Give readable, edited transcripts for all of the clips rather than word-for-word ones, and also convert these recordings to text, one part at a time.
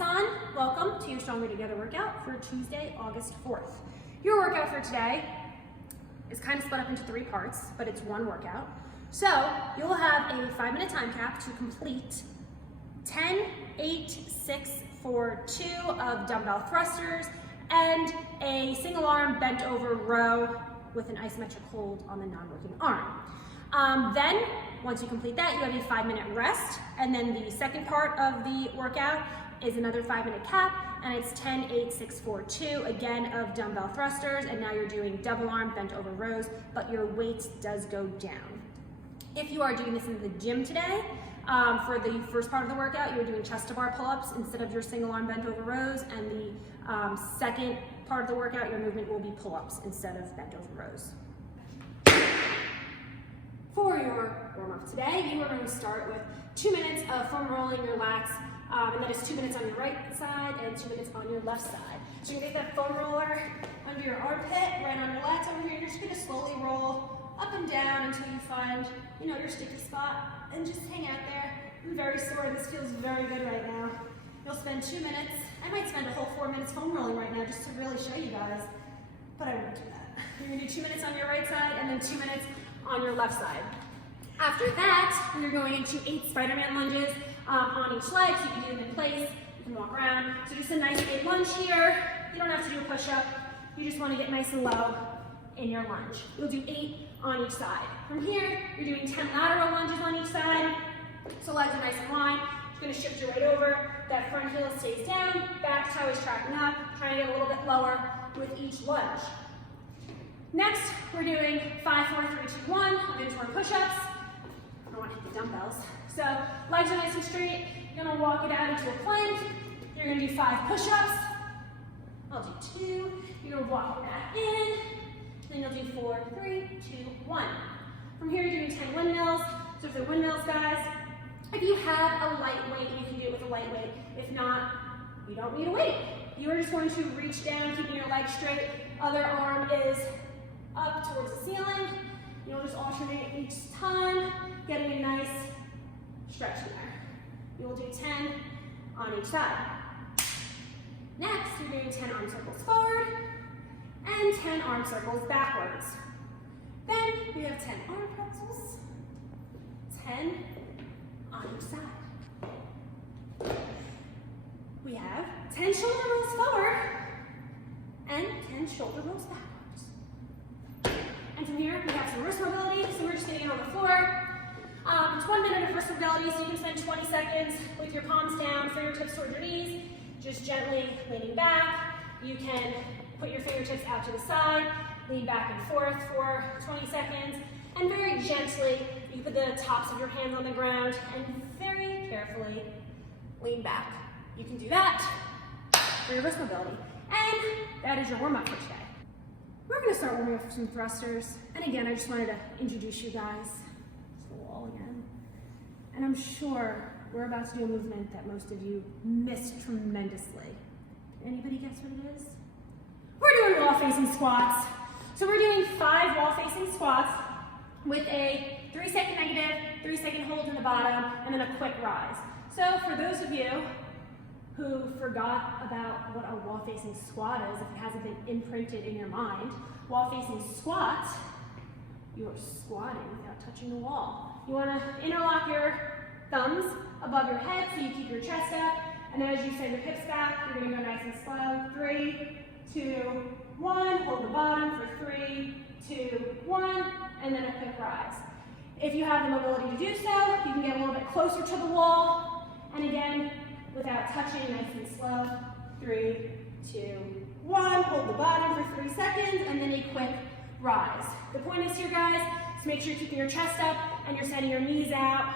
Son. Welcome to your Stronger Together workout for Tuesday, August 4th. Your workout for today is kind of split up into 3 parts, but it's one workout. So you'll have a 5-minute time cap to complete 10, 8, 6, 4, 2 of dumbbell thrusters and a single arm bent over row with an isometric hold on the non-working arm. Then, once you complete that, you have a 5-minute rest, and then the second part of the workout is another 5-minute cap, and it's 10, 8, 6, 4, 2, again of dumbbell thrusters, and now you're doing double arm bent over rows, but your weight does go down. If you are doing this in the gym today, for the first part of the workout, you're doing chest to bar pull-ups instead of your single arm bent over rows, and the second part of the workout, your movement will be pull-ups instead of bent over rows. For your warm-up today, you are going to start with 2 minutes of foam rolling your lats, and that is 2 minutes on your right side and 2 minutes on your left side. So you're going to get that foam roller under your armpit, right on your lats over here. You're just going to slowly roll up and down until you find, your sticky spot, and just hang out there. I'm very sore. This feels very good right now. You'll spend 2 minutes. I might spend a whole 4 minutes foam rolling right now just to really show you guys, but I won't do that. You're going to do 2 minutes on your right side and then 2 minutes on your left side. After that, you're going into 8 Spiderman lunges on each leg, so you can do them in place, you can walk around. So just a nice 8 lunge here. You don't have to do a push-up. You just want to get nice and low in your lunge. You'll do 8 on each side. From here, you're doing 10 lateral lunges on each side. So legs are nice and wide. You're going to shift your weight over. That front heel stays down. Back toe is tracking up. Trying to get a little bit lower with each lunge. Next, we're doing 5, 4, 3, 2, 1 Inchworm push-ups. I don't want to hit the dumbbells. So legs are nice and straight. You're going to walk it out into a plank. You're going to do 5 push-ups. I'll do 2. You're going to walk it back in. Then you'll do 4, 3, 2, 1. From here, you're doing 10 windmills. So if they're windmills, guys, if you have a light weight, you can do it with a light weight. If not, you don't need a weight. You are just going to reach down, keeping your legs straight. Other arm is up towards the ceiling. You'll just alternate each time, getting a nice stretch in there. You will do 10 on each side. Next, you're doing 10 arm circles forward and 10 arm circles backwards. Then we have 10 arm pretzels, 10 on each side. We have 10 shoulder rolls forward and 10 shoulder rolls backwards. And from here, we have some wrist mobility, so we're just getting it on the floor. It's 1 minute of wrist mobility, so you can spend 20 seconds with your palms down, fingertips toward your knees, just gently leaning back. You can put your fingertips out to the side, lean back and forth for 20 seconds, and very gently, you put the tops of your hands on the ground and very carefully lean back. You can do that for your wrist mobility. And that is your warm-up for today. We're going to start warming up with some thrusters. And again, I just wanted to introduce you guys to the wall again. And I'm sure we're about to do a movement that most of you missed tremendously. Anybody guess what it is? We're doing wall-facing squats. So we're doing 5 wall-facing squats with a 3-second negative, 3-second hold in the bottom, and then a quick rise. So for those of you who forgot about what a wall-facing squat is, if it hasn't been imprinted in your mind, wall-facing squat, you are squatting without touching the wall. You want to interlock your thumbs above your head so you keep your chest up, and as you send your hips back, you're going to go nice and slow. 3, 2, 1, hold the bottom for 3, 2, 1, and then a quick rise. If you have the mobility to do so, you can get a little bit closer to the wall, and again, without touching, nice and slow. 3, 2, 1, hold the bottom for 3 seconds, and then a quick rise. The point is here, guys, is make sure you're keeping your chest up and you're sending your knees out,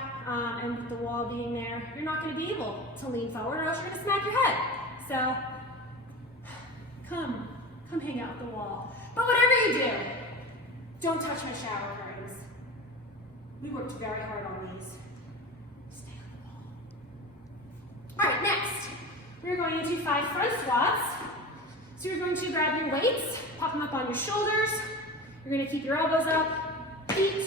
and with the wall being there, you're not going to be able to lean forward or else you're going to smack your head. So, come hang out with the wall. But whatever you do, don't touch my shower curtains. We worked very hard on these. Stay on the wall. All right, next, we're going into 5 front squats. So you're going to grab your weights, pop them up on your shoulders. You're going to keep your elbows up, feet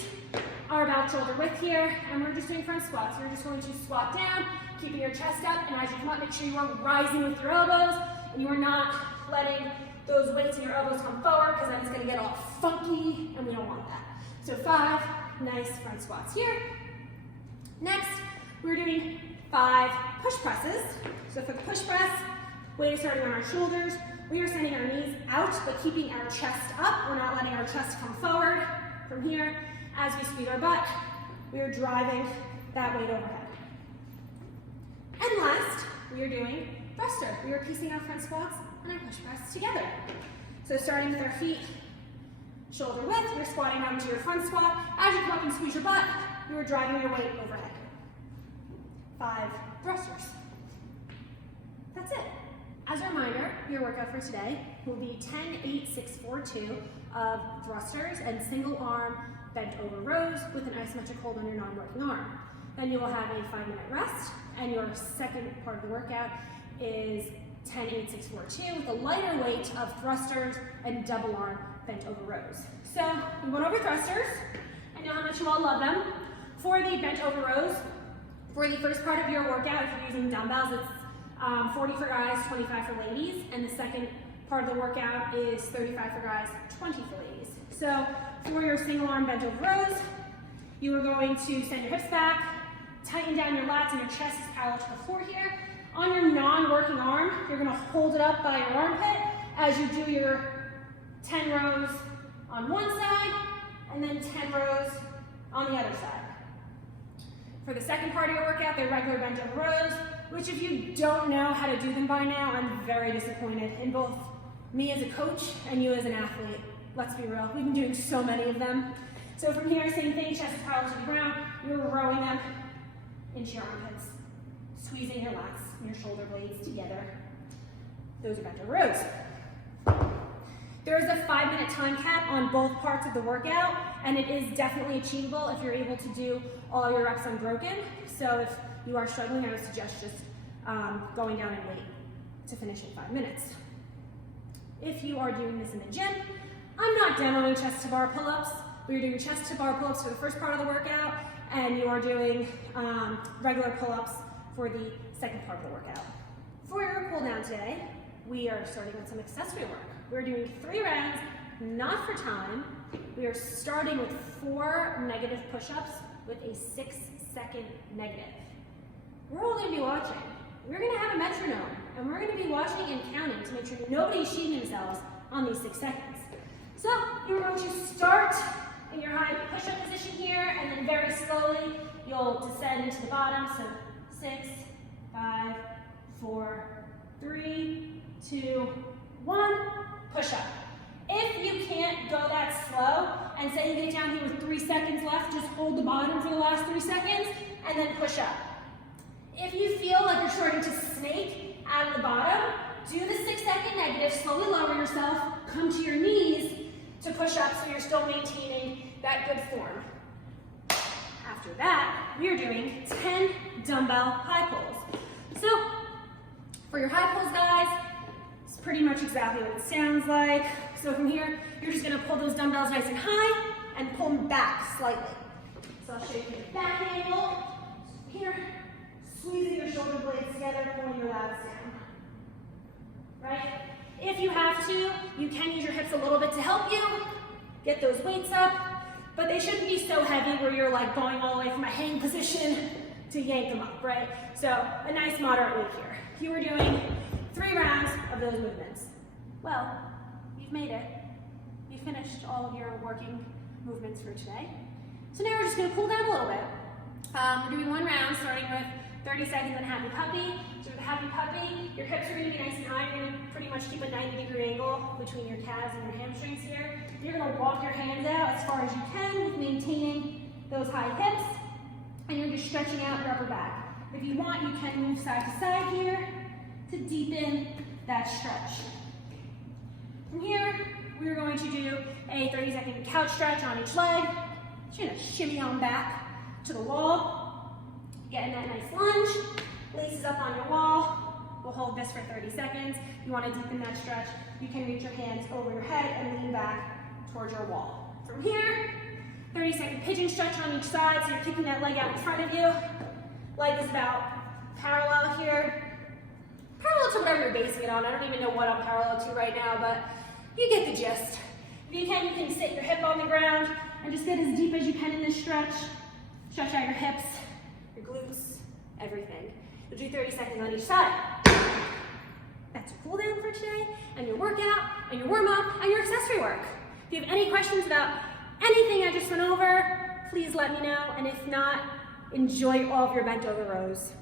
are about shoulder width here, and we're just doing front squats. You're just going to squat down, keeping your chest up, and as you come up, make sure you are rising with your elbows, and you are not letting those weights in your elbows come forward, because then it's going to get all funky, and we don't want that. So 5 nice front squats here. Next, we're doing 5 push presses. So for the push press, weight is starting on our shoulders. We are sending our knees out, but keeping our chest up. We're not letting our chest come forward. From here, as we squeeze our butt, we are driving that weight overhead. And last, we are doing thruster. We are piecing our front squats and our push press together. So starting with our feet shoulder width, you're squatting down to your front squat. As you come up and squeeze your butt, you are driving your weight overhead. 5 thrusters. That's it. As a reminder, your workout for today will be 10, 8, 6, 4, 2 of thrusters and single arm bent over rows with an isometric hold on your non-working arm. Then you will have a 5-minute rest, and your second part of the workout is 10, 8, 6, 4, 2 with a lighter weight of thrusters and double arm bent over rows. So we went over thrusters. I know how much you all love them. For the bent over rows, for the first part of your workout, if you're using dumbbells, it's 40 for guys, 25 for ladies, and the second part of the workout is 35 for guys, 20 for ladies. So for your single arm bent over rows, you are going to send your hips back, tighten down your lats and your chest is parallel to the floor here. On your non-working arm, you're gonna hold it up by your armpit as you do your 10 rows on one side and then 10 rows on the other side. For the second part of your workout, they're regular bent over rows, which if you don't know how to do them by now, I'm very disappointed in both me as a coach and you as an athlete. Let's be real, we've been doing so many of them. So from here, same thing, chest is parallel to the ground, you're rowing them into your armpits, squeezing your lats and your shoulder blades together. Those are bent over rows. There is a 5-minute time cap on both parts of the workout, and it is definitely achievable if you're able to do all your reps unbroken. So if you are struggling, I would suggest just going down in weight to finish in 5 minutes. If you are doing this in the gym, I'm not demoing chest to bar pull-ups. We're doing chest to bar pull-ups for the first part of the workout, and you are doing regular pull-ups for the second part of the workout. For your cool down today, we are starting with some accessory work. We're doing 3 rounds, not for time. We are starting with 4 negative push-ups with a 6-second negative. We're all gonna be watching. We're gonna have a metronome, and we're gonna be watching and counting to make sure nobody's cheating themselves on these 6 seconds. So you're going to start in your high push-up position here, and then very slowly you'll descend into the bottom. So 6, 5, 4, 3, 2, 1, push up. If you can't go that slow, and say you get down here with 3 seconds left, just hold the bottom for the last 3 seconds, and then push up. If you feel like you're starting to snake out of the bottom, do the 6-second negative, slowly lower yourself, come to your knees to push up so you're still maintaining that good form. After that, we are doing 10 dumbbell high pulls. So, for your high pulls, guys, it's pretty much exactly what it sounds like. So from here, you're just gonna pull those dumbbells nice and high and pull them back slightly. So I'll show you the back angle. So here, squeezing your shoulder blades together, pulling your lats down. Right? If you have to, you can use your hips a little bit to help you get those weights up, but they shouldn't be so heavy where you're like going all the way from a hang position to yank them up, right? So a nice moderate weight here. You are doing 3 rounds of those movements. Well, you've made it. You finished all of your working movements for today. So now we're just gonna cool down a little bit. We're doing 1 round, starting with 30 seconds on happy puppy. So with the happy puppy, your hips are gonna be nice and high. You're gonna pretty much keep a 90-degree angle between your calves and your hamstrings here. You're gonna walk your hands out as far as you can with maintaining those high hips. And you're just stretching out your upper back. If you want, you can move side to side here to deepen that stretch. From here, we're going to do a 30-second couch stretch on each leg. You're gonna shimmy on back to the wall, getting that nice lunge, laces up on your wall. We'll hold this for 30 seconds. You wanna deepen that stretch. You can reach your hands over your head and lean back towards your wall. From here, 30-second pigeon stretch on each side, so you're kicking that leg out in front of you. Leg is about parallel here. Parallel to whatever you're basing it on. I don't even know what I'm parallel to right now, but you get the gist. If you can sit your hip on the ground and just get as deep as you can in this stretch. Stretch out your hips, your glutes, everything. You'll do 30 seconds on each side. That's your cool down for today, and your workout, and your warm up, and your accessory work. If you have any questions about anything I just went over, please let me know, and if not, enjoy all of your bent over rows.